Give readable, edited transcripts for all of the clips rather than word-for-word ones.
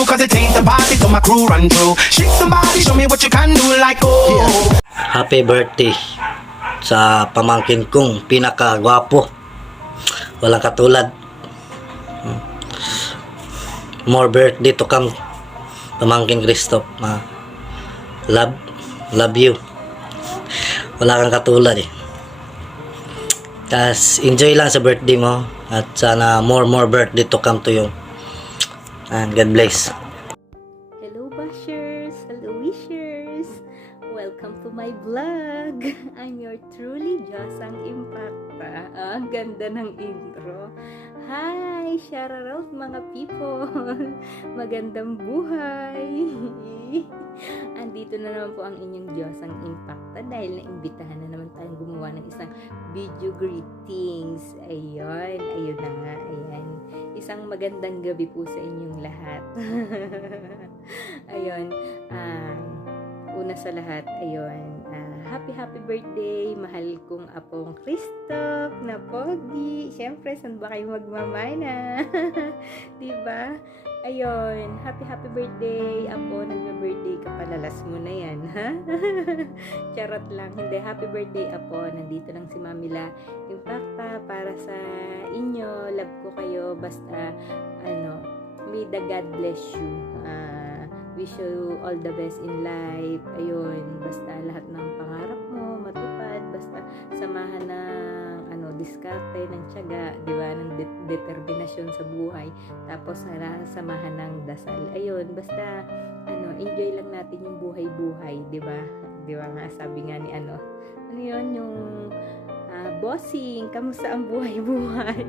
do, cause it ain't a party till my crew run through. Shake somebody, show me what you can do, like oh. Happy birthday sa pamangkin kong pinakagwapo. Walang katulad. More birthday to come, pamangkin Christoph. Love you. Wala kang katulad eh. Tas enjoy lang sa birthday mo at sana more birthday to come to you. And God bless. Hello bashers! Hello wishers! Welcome to my vlog! I'm your truly Josang Impacta. Ang ganda ng intro. Hi! Shoutout mga people! Magandang buhay! Andito na naman po ang inyong Josang Impacta dahil naimbitahan na naman tayong gumawa ng isang video greetings. Ayun na nga, ayan. Isang magandang gabi po sa inyong lahat. Ayun, una sa lahat, happy birthday, mahal kong apong Christoph na pogi. Siyempre, saan ba kayo magmamana? Diba? Ayun, happy birthday, apo, nagma-birthday ka palalas mo na yan, ha? Charot lang, hindi, happy birthday, apo, nandito lang si Mamila Impacta para sa inyo, love ko kayo, basta, may the God bless you, wish you all the best in life, ayun, basta lahat ng pangarap mo, matupad, basta samahan ng, diskarte, ng tiyaga, di ba, ng determinasyon sa buhay, tapos samahan ng dasal, ayun, basta, enjoy lang natin yung buhay-buhay, di ba nga, sabi nga ni yun, yung, bossing, kamusta ang buhay-buhay?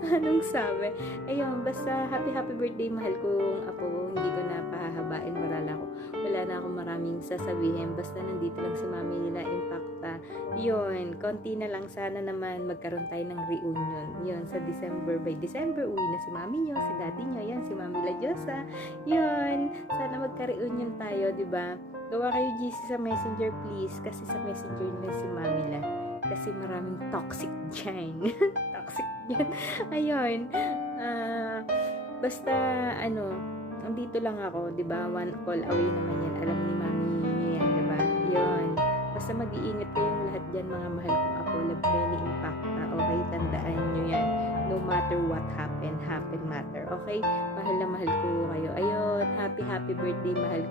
Anong sabi? Ayun, basta happy birthday, mahal kong apo. Hindi ko na pahahabain, wala na akong maraming sasabihin. Basta nandito lang si Mami nila Impacta. Yun, konti na lang, sana naman magkaroon tayo ng reunion. Yun, sa December, by December, uwi na si Mami nyo, si Daddy nyo, yan, si Mami La Diosa. Yun, sana magka-reunion tayo, diba? Gawa kayo GC sa Messenger, please, kasi sa Messenger nila si Mami La. Kasi maraming toxic dyan. Toxic dyan. Ayun. Basta, nandito lang ako, diba? One call away naman yan. Alam ni Mami nyo yan, diba? Yun. Basta mag-iingat kayong lahat dyan, mga mahal kong ako. Love many Impacta. Okay, tandaan nyo yan. No matter what happen matter. Okay? Mahal na mahal ko kayo. Ayun. Happy birthday, mahal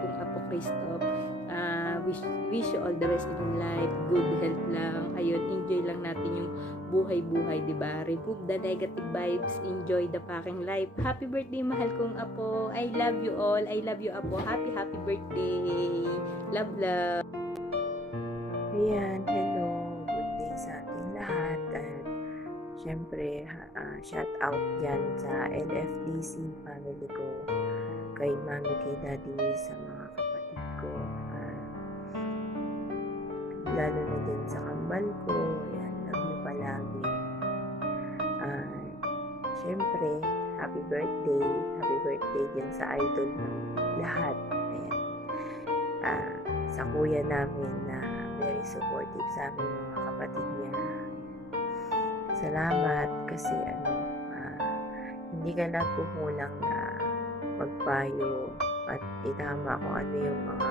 kong Apo Christoph. Wish you all the best in life, good health lang, ayun, enjoy lang natin yung buhay-buhay, diba? Remove the negative vibes, enjoy the fucking life. Happy birthday, mahal kong apo. I love you all. I love you, apo. Happy birthday. Love. Ayan, hello. Good day sa ating lahat. At syempre, shout out yan sa LFDC family ko, kay mami, kay daddy, sa mga kapatid ko. Lalo na din sa kambal ko. Ayan, love you palagi. Syempre, happy birthday din sa idol ng lahat. Ayan. Sa kuya namin na very supportive sa amin, mga kapatid niya. Salamat kasi hindi ka nagkukulang na magpayo at itama kung ano yung mga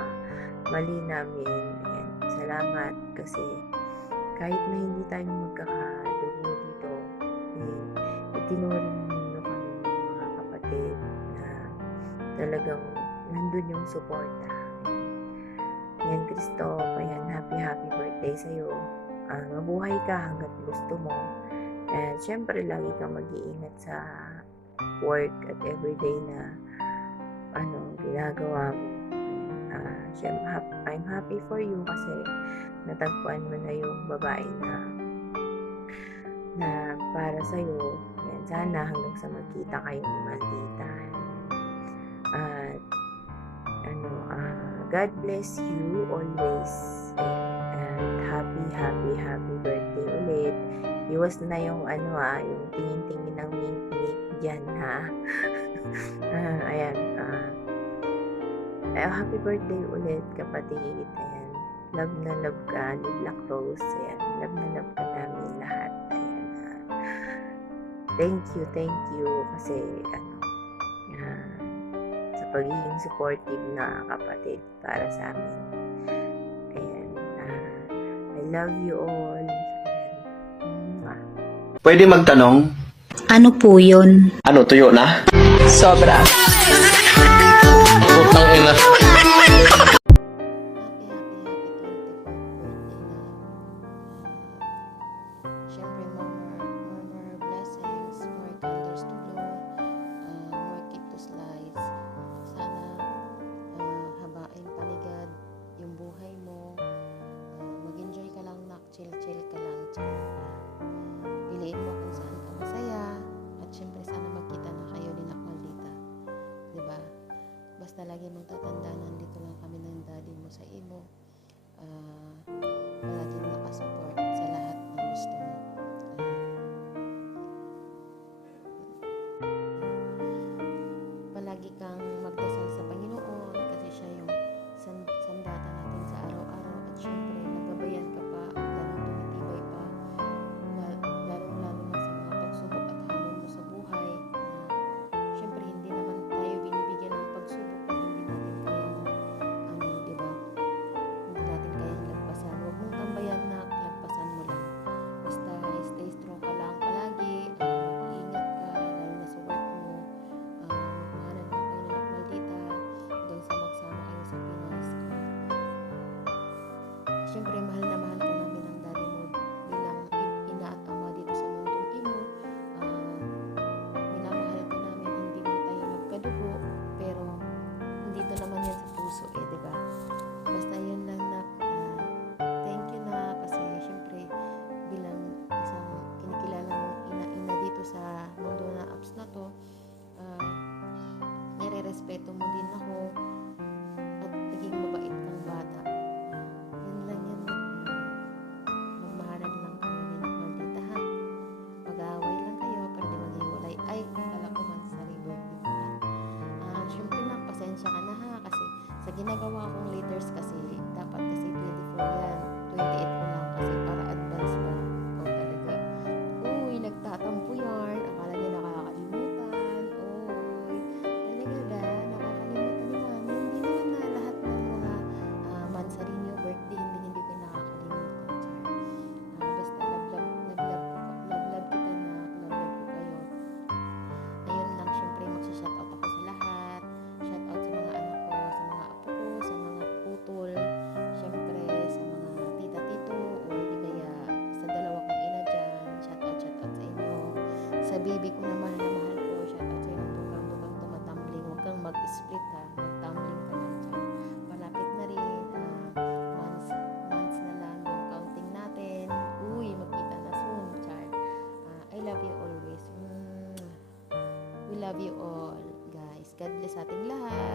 mali namin. Ayan. Salamat kasi kahit na hindi tayo magkakadugo dito, itinuring nyo kami, mga kapatid, na talagang nandun yung suporta. Yan, Christoph, ayan, happy birthday sa'yo. Mabuhay ka hanggat gusto mo. And syempre, lagi kang mag-iingat sa work at everyday na ginagawa mo. I'm happy for you kasi natagpuan mo na yung babae na para sa'yo. Yan, sana hanggang sa magkita kayong maldita. At God bless you always. And happy birthday ulit. Iwas na yung yung tingin-tingin ng mink dyan, ha? Ayan, happy birthday ulit, kapatid. Ayan, love na love ka ni Black Rose. Ayan, love na love ka namin lahat. Ayan, thank you kasi sa pagiging supportive na kapatid para sa amin. Ayan, I love you all. Ayan. Mwah. Pwede magtanong, Ano po yun? ano tuyo na? Sobra. Putang ina. Siyempre, more blessings, more candles to blow, more cake to slice. Sana habain paligad yung buhay mo. Mag-enjoy ka lang, chill ka lang. Piliin mo kung saan ka masaya. At siyempre, sana magkita na kayo ni Maldita. Diba? Basta lagi mong tatanda, nandito lang kami ng daddy mo sa imo. Palaging nakasupport sa lahat ng gusto mo. Palagi kang magdasal sa Panginoon kasi siya yung sandata natin sa araw-araw at syempre nagabayan ka pa at lalong tumitibay pa lalong-lalo na sa mga pagsubok at hamon mo sa buhay na syempre hindi naman tayo binibigyan ng pagsubok kung hindi natin kayang diba? Hindi natin kayang lagpasan. Huwag mong tambayan na lagpasan mo lang. Basta stay strong ka lang palagi, mag-iingat ka lalo na sa work mo. Magmahalan mo kayo ng Maldita hanggang sa magsama kayo sa Pinas. Siyempre, mahal na mahal ka namin ng daddy mo bilang ina at ama dito sa mundong imo. Minamahal ka namin, hindi mo tayo magkadugo, pero dito naman yan sa puso diba? Basta yun lang na thank you na kasi siyempre bilang isang kinikilala mong ina dito sa mundo na apps na to, nire-respeto mo din ako at naging mabait kang bata. Yun lang yan. Magmahalan lang kayo ni Maldita ha. Mag-aaway lang kayo pero di maghiwalay. Ay, pala ko man sa birthday pala. Siyempre na, pasensya ka na ha kasi sa ginagawa kong letters kasi dapat kasi 24 yan. 28 ko lang kasi para advance ba. O talaga. Uy, nagtatampo yarn. Akala niya nakakalimutan. Uy, talaga ba? Nakakalimutan ni mami. Hindi naman na lahat ng mga Mansarinyo birthday, hindi ko nakakalimutan. Basta love kita na, love ko kayo. Ayun lang, syempre magsha-shoutout ako sa lahat. Shoutout sa mga anak ko, sa mga apo ko, sa mga putol. Syempre sa mga tita-tito o di kaya sa dalawa kong ina dyan. Shoutout sa inyo. Sa baby ko na mahal ko. Shoutout sa inyo. Huwag kang tumatumbling. Huwag kang mag-split ha. Mag-tumbling ka lang dyan. Malapit na rin. Months na lang yung counting natin. Uy, magkita na soon, Char. I love you always. We love you all, guys. God bless ating lahat.